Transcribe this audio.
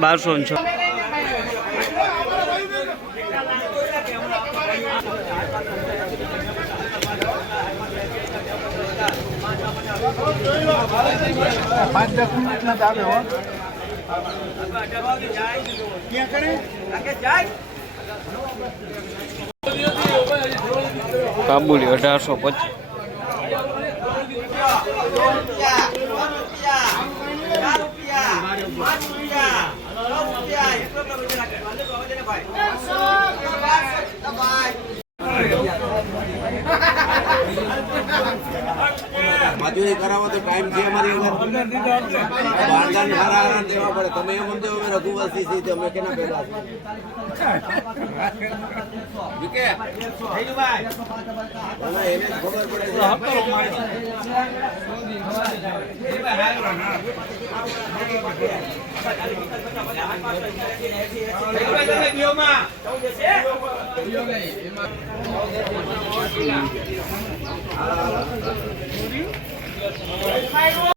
બારસો છ પાંચ દસ મિનિટ ના ચાલે કાબુલી અઢારસો પચીસ. મજૂરી કરાવો તો ટાઈમ છે અમારી આગળ દેવા પડે. તમે એમ સમજો અમે રઘુવંશી છીએ તો અમે કેના ભેગા છીએ? તમે એને જ ખબર પડે છે